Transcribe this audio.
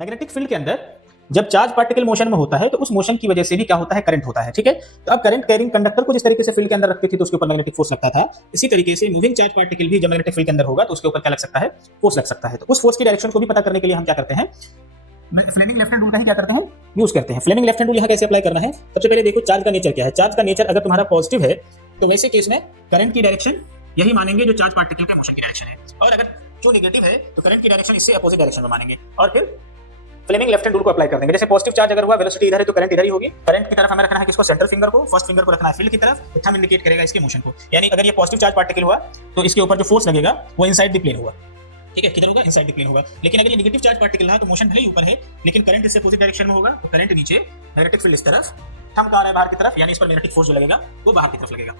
Magnetic field के अंदर जब चार्ज पार्टिकल मोशन में होता है तो उस मोशन की वजह से भी क्या होता है, करंट होता है। ठीक है, तो अब करंट कैरिंग कंडक्टर को जिस तरीके से फील्ड के अंदर रखते थे तो उसके ऊपर मैग्नेटिक फोर्स लगता था, इसी तरीके से मूविंग चार्ज पार्टिकल भी जब मैग्नेटिक फील्ड के अंदर होगा तो उसके ऊपर क्या लग सकता है, फोर्स लग सकता है। तो उस फोर्स की डायरेक्शन को भी पता करने के लिए हम क्या करते हैं, फ्लेमिंग लेफ्ट हैंड रूल का ही क्या करते हैं, यूज करते हैं। फ्लेमिंग लेफ्ट हैंड रूल यहाँ कैसे अप्लाई करना है, सबसे पहले देखो चार्ज का नेचर क्या है। चार्ज का नेचर अगर तुम्हारा पॉजिटिव है तो वैसे केस में करंट की डायरेक्शन यही मानेंगे जो चार्ज पार्टिकल का मोशन की डायरेक्शन है, और अगर जो नेगेटिव है तो करंट की डायरेक्शन इससे अपोजिट डायरेक्शन में मानेंगे और फिर फ्लेमिंग लेफ्ट हैंड रूल को अप्लाई कर देंगे। जैसे पॉजिटिव चार्ज अगर हुआ, वेलोसिटी इधर है तो करंट इधर ही होगी। करंट की तरफ हमें रखना है किसको, सेंटर फिंगर को, फर्स्ट फिंगर को रखना है फील्ड की तरफ, थंब इंडिकेट करेगा इसके मोशन को। यानी अगर ये पॉजिटिव चार्ज पार्टिकल हुआ तो इसके ऊपर जो फोर्स लगेगा वो इनसाइड द प्लेन होगा। ठीक है, किधर होगा, इनसाइड द प्लेन होगा। लेकिन अगर ये नेगेटिव चार्ज पार्टिकल रहा तो मोशन भले ही ऊपर है लेकिन करंट इससे अपोजिट डायरेक्शन में होगा, तो करंट नीचे, मैग्नेटिक फील्ड इस तरफ, थंब कहां है, बाहर की तरफ, यानी इस पर मैग्नेटिक फोर्स जो लगेगा वो बाहर की तरफ लगेगा।